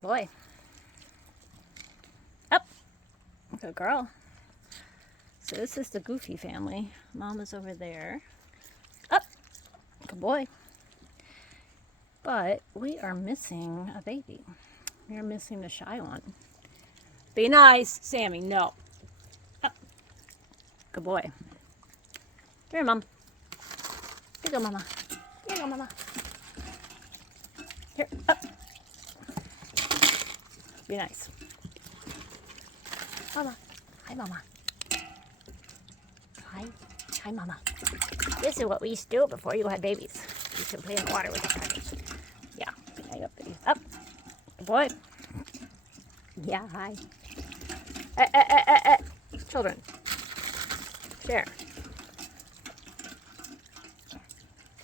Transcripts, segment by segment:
Boy. Up. Good girl. So this is the Goofy family. Mama's over there. Up. Good boy. But we are missing a baby. We are missing the shy one. Be nice, Sammy. No. Up. Good boy. Here, Mom. Here you go, Mama. Here you go, Mama. Here. Up. Be nice. Mama. Hi, Mama. Hi. Hi, Mama. This is what we used to do before you had babies. We used to play in the water with the brothers. Yeah. Hang up, baby. Up. Good boy. Yeah, hi. Children. Share.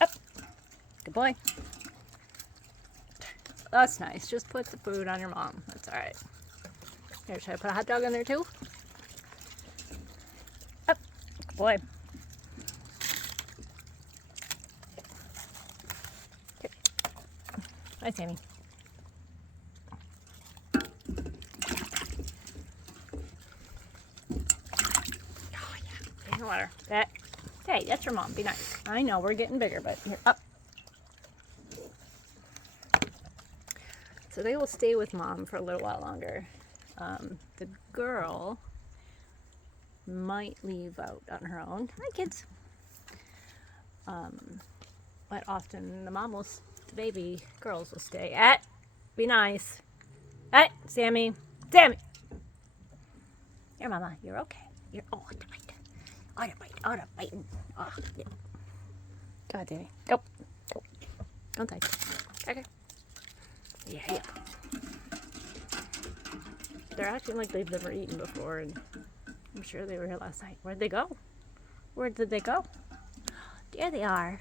Up. Good boy. That's nice. Just put the food on your mom. That's alright. Here, should I put a hot dog in there too? Up. Good boy. Here. Hi, Sammy. Oh, yeah. In the water. Hey, that's your mom. Be nice. I know we're getting bigger, but here, up. So they will stay with Mom for a little while longer. The girl might leave out on her own. Hi, kids. But often the the baby girls will stay. Be nice. Sammy. Sammy. Here, Mama. You're okay. Oh, the bite. Oh, the bite. Oh, the biting. Oh, yeah. Go ahead, Sammy. Go. Go. Don't touch. Okay. Yeah. They're acting like they've never eaten before, and I'm sure they were here last night. Where'd they go? Where did they go? There they are.